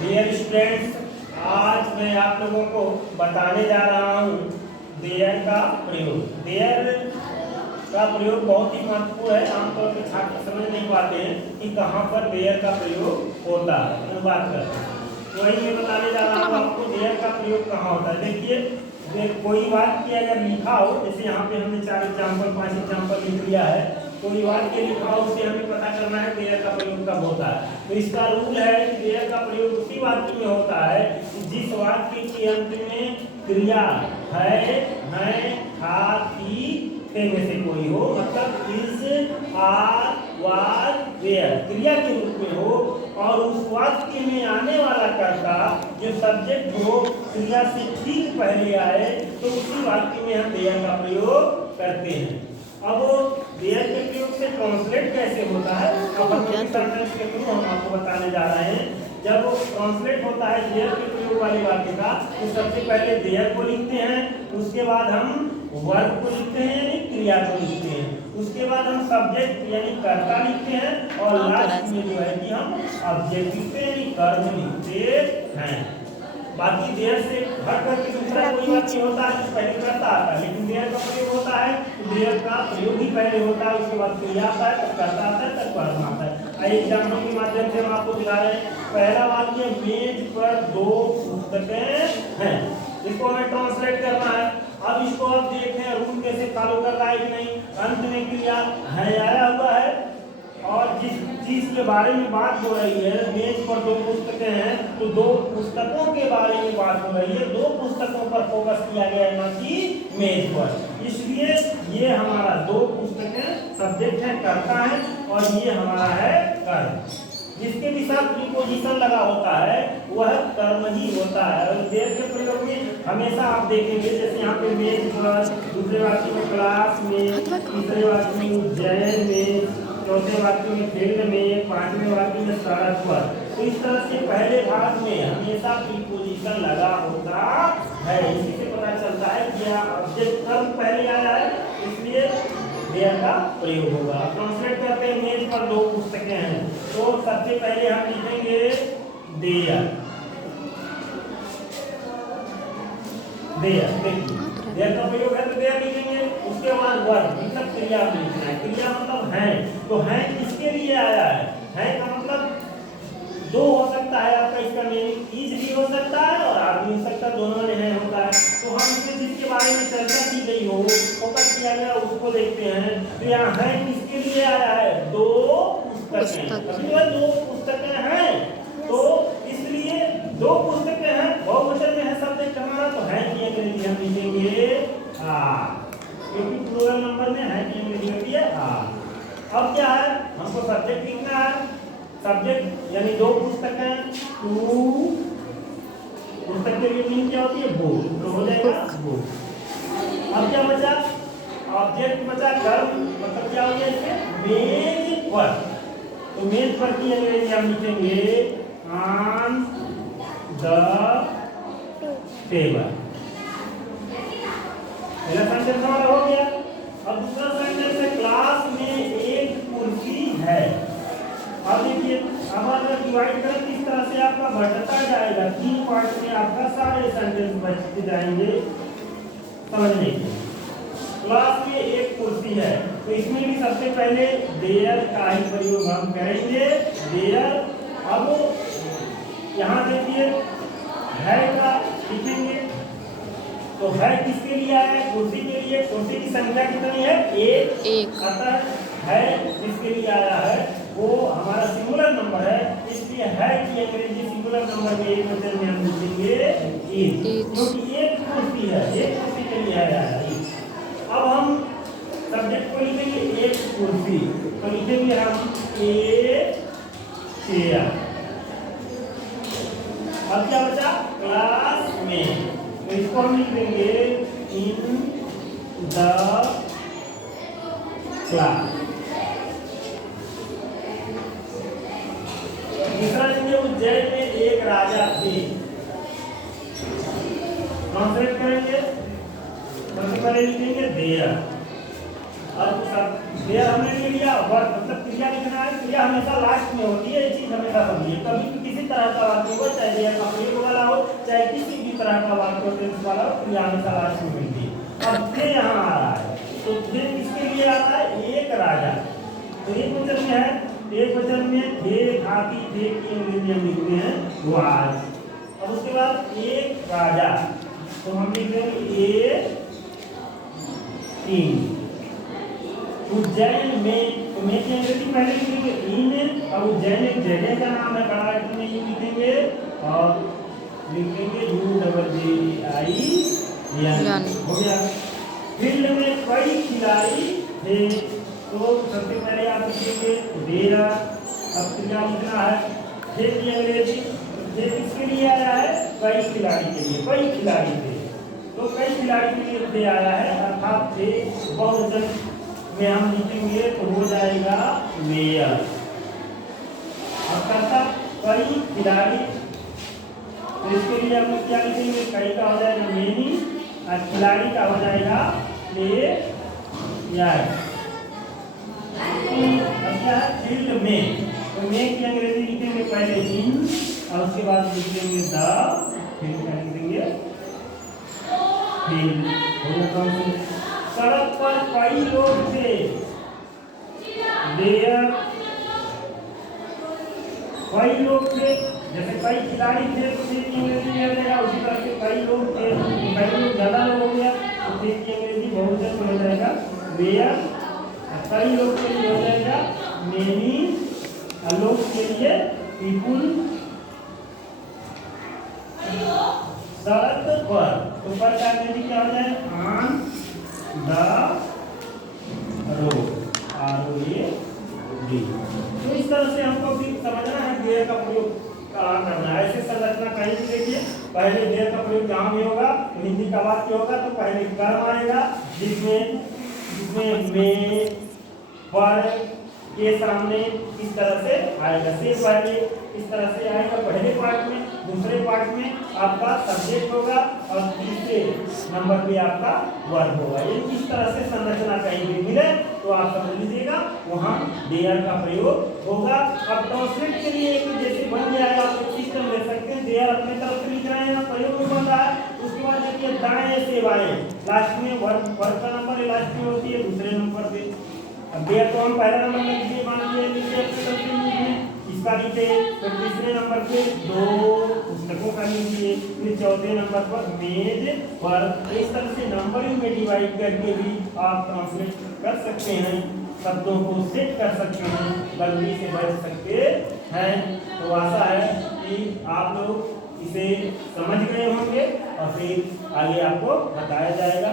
Dear students, आज मैं आप लोगों को बताने जा रहा हूँ देयर का प्रयोग। देयर का प्रयोग बहुत ही महत्वपूर्ण है। आमतौर पर छात्र समझ नहीं पाते हैं कि कहाँ पर देयर का प्रयोग होता है। हम बात करते हैं, वही मैं बताने जा रहा हूँ आपको देयर का प्रयोग कहाँ होता है। देखिए, कोई वाक्य अगर लिखा हो, जैसे यहाँ पे हमने 4 एग्जाम्पल 5 एग्जाम्पल लिख लिया है, कोई वाक्य लिखा हो उससे हमें पता करना है देयर का प्रयोग कब होता है। तो इसका रूल है कि देयर का प्रयोग उसी वाक्य में होता है जिस वाक्य के अंत में क्रिया है, था, थी, थे में से कोई हो, मतलब इज, आर, वाज, वेयर क्रिया के रूप में हो, और उस वाक्य में आने वाला कर्ता जो सब्जेक्ट हो क्रिया से ठीक पहले आए, तो उसी वाक्य में हम देयर का प्रयोग करते हैं। अब देयर के प्रयोग से ट्रांसलेट कैसे होता है, अब हम सेंटेंस के थ्रू हम आपको बताने जा रहे हैं। जब ट्रांसलेट होता है देयर के प्रयोग वाले वाक्य का, तो सबसे पहले देयर को लिखते हैं, उसके बाद हम वर्ब को लिखते हैं यानी क्रिया को लिखते हैं, उसके बाद हम सब्जेक्ट यानी कर्ता लिखते हैं, और लास्ट में जो है कि हम ऑब्जेक्ट लिखते हैं यानी कर्म लिखते हैं। बाकी देयर से हट करके दूसरा कोई वाक्य होता है जो पहले कर्ता आता है, लेकिन देयर का प्रयोग होता है तो देयर का प्रयोग ही पहले होता है, उसके बाद क्रिया आता है, तब कर्ता आता है, तब कर्म आता है। आइए एग्जाम्पल के माध्यम से हम आपको दिखा रहे हैं। पहला वाक्य, मेज पर 2 पुस्तकें हैं, इसको हमें ट्रांसलेट करना है। अब इसको आप देखें रूल कैसे फॉलो कर रहा है कि नहीं। अंत में क्रिया है आया हुआ है, और जिस चीज के बारे में बात हो रही है, मेज पर 2 पुस्तकें हैं, तो 2 पुस्तकों के बारे में बात हो रही है, 2 पुस्तकों पर फोकस किया गया है, ना कि मेज पर। इसलिए ये हमारा 2 पुस्तकें सब्जेक्ट है, कर्ता है, और ये हमारा है कर्म। जिसके भी साथ प्रीपोजिशन लगा होता है वह कर्म ही होता है। और देयर के प्रयोग में हमेशा आप देखेंगे, जैसे यहाँ पे मेज पर, दूसरे वाक्य में क्लास में, तीसरे वाक्य में उज्जैन में, चौथे वाक्य में फील्ड में, 5वें वाक्य में सड़क पर। तो इस तरह से पहले भाग में हमेशा प्रीपोजिशन लगा होता है। इसी से पता चलता है कि ऑब्जेक्ट कर्म पहले आया है, इसलिए देयर का प्रयोग होगा। ट्रांसलेट करते हैं, मेज पर 2 पुस्तकें हैं, तो सबसे पहले हम लिखेंगे देयर। देयर देखिए, देयर का प्रयोग है तो देयर लिखेंगे, उसके बाद वर्ब, मतलब क्रिया लिखना है। क्रिया मतलब है, तो है किसके लिए आया है का मतलब 2 हो सकता है आपका, इसका मीनिंग इज भी हो सकता है और आर भी हो सकता है, दोनों में है होता है। तो हम इसमें जिसके बारे में चर्चा की गई हो, फोकस किया गया, उसको देखते हैं। तो यहाँ है किसके लिए आया है, 2 पुस्तकें, 2 पुस्तकें हैं, तो इसलिए 2 पुस्तकें हैं, बहुवचन में है सब्जेक्ट हमारा, तो है की अंग्रेजी हम लिखेंगे आर, क्योंकि प्लूरल नंबर में है की अंग्रेजी होती है आर। अब क्या है, हमको सब्जेक्ट लिखना है, सब्जेक्ट यानी 2 पुस्तकें, 2 पुस्तक के लिए मीनिंग क्या होती है, बुक, तो हो जाएगा बुक। अब क्या बचा, ऑब्जेक्ट बचा, कर्म, मतलब क्या हो गया इसमें, मेज पर। तो मेज पर की अंग्रेजी हम लिखेंगे ऑन द टेबल। पहला सेंटेंस हमारा हो गया। अब दूसरा सेंटेंस है, क्लास में एक कुर्सी है। अब देखिए, अब अगर डिवाइड करें किस तरह से आपका बढ़ता जाएगा, 3 पार्ट में आपका सारे सेंटेंस बचते जाएंगे समझने के। क्लास में एक कुर्सी है, तो इसमें भी सबसे पहले देयर का ही प्रयोग हम करेंगे, देयर। अब यहाँ देखिए है का लिखेंगे, तो है किसके लिए आया है, कुर्सी के लिए। कुर्सी की संख्या कितनी है, 1, अतः है जिसके लिए आया है वो हमारा सिंगुलर नंबर है, इसलिए है कि अंग्रेजी सिंगुलर नंबर में एक वचन में हम लिखेंगे इज, क्योंकि एक कुर्सी है, एक कुर्सी के लिए आया है। अब हम सब्जेक्ट को लिखेंगे एक कुर्सी, तो लिखेंगे हम ए चेयर। अब क्या बचा, क्लास में, तो इसको हम लिख देंगे इन द क्लास। दूसरा लिखेंगे उज्जैन में एक राजा थे। ट्रांसलेट करेंगे, सबसे पहले लिखेंगे देयर। अब देयर हमने ले लिया, वर्ब मतलब क्रिया लिखना है। क्रिया हमेशा लास्ट में होती है, ये चीज हमेशा समझिए। कभी भी किसी तरह का वाक्य हो, चाहे देयर का प्रयोग वाला हो, चाहे किसी भी तरह का वाक्य टेंस वाला हो, क्रिया हमेशा लास्ट में मिलती है। अब थे यहाँ आ रहा है, तो थे किसके लिए आ रहा है? एक राजा। तो एक वचन में है, एक वचन में थे, हाथी, थे की अंग्रेजी हम लिखते हैं वाज। अब उसके बाद एक राजा, तो हम लिख देंगे ए किंग। उज्जैन में, तो में की अंग्रेजी पहले लिखेंगे इन, और उज्जैन एक जगह का नाम है, बड़ा लेटर में यू लिखेंगे और लिखेंगे UJJIN। हो गया। फील्ड में कई खिलाड़ी थे, तो सबसे पहले आप लिखेंगे देयर। अब क्रिया लिखना है, थे की अंग्रेजी, थे किसके लिए आया है? कई खिलाड़ी के लिए, कई खिलाड़ी थे, तो कई खिलाड़ी के लिए थे आया है, अर्थात थे बहुवचन में हम लिखेंगे तो हो जाएगा वेयर। अब करता कई खिलाड़ी, तो इसके लिए हम क्या लिखेंगे? कई का हो जाएगा मेनी और खिलाड़ी का हो जाएगा प्लेयर। अब क्या है? फील्ड में, तो में की अंग्रेजी लिखेंगे पहले इन और उसके बाद लिखेंगे द, फिर क्या लिखेंगे? फील्ड। सड़क पर कई लोग थे, देयर कई लोग थे। जैसे कई खिलाड़ी थे तो थे की अंग्रेजी लिया जाएगा, उसी तरह से कई लोग थे, कई लोग ज्यादा लोग हो गया तो थे की अंग्रेजी बहुवचन हो जाएगा वेयर। कई लोग के लिए हो जाएगा मेनी, लोग के लिए पीपुल। सड़क पर, तो पर का अंग्रेजी क्या हो जाए? On the road, ROAD। तो इस तरह से हमको भी समझना है देयर का प्रयोग कहाँ करना है। ऐसे संरचना कहीं भी देखिए, पहले देयर का प्रयोग जहाँ भी होगा, हिंदी का वाक्य होगा तो पहले कर्म आएगा, जिसमें में पर के सामने इस तरह से आएगा। से पहले इस तरह से आएगा पहले पार्ट में, दूसरे पार्ट में आपका सब्जेक्ट होगा और तीसरे नंबर पे आपका वर्ब होगा। ये इस तरह से संरचना कहीं भी मिले तो आप समझ लीजिएगा वहाँ देयर का प्रयोग होगा। अब ट्रांसलेट के लिए एक जैसे बन गया है, आप एक सिस्टम ले सकते हैं। देयर अपने तरफ से लिख रहे हैं, प्रयोग बन रहा है, उसके बाद देखिए दाएं से बाएं, लास्ट में वर्ब का नंबर लास्ट में होती है, दूसरे नंबर पे। अब देयर तो हम पहला नंबर में लिखिए, मान लीजिए इसका लीजिए, फिर तीसरे नंबर पे दो पुस्तकों का लीजिए, फिर चौथे नंबर पर मेज पर। इस तरह से नंबरिंग में डिवाइड करके भी आप ट्रांसलेट कर सकते हैं, शब्दों को सेट कर सकते हैं, गलती से बच सकते हैं। तो आशा है कि आप लोग इसे समझ गए होंगे और फिर आगे आपको बताया जाएगा।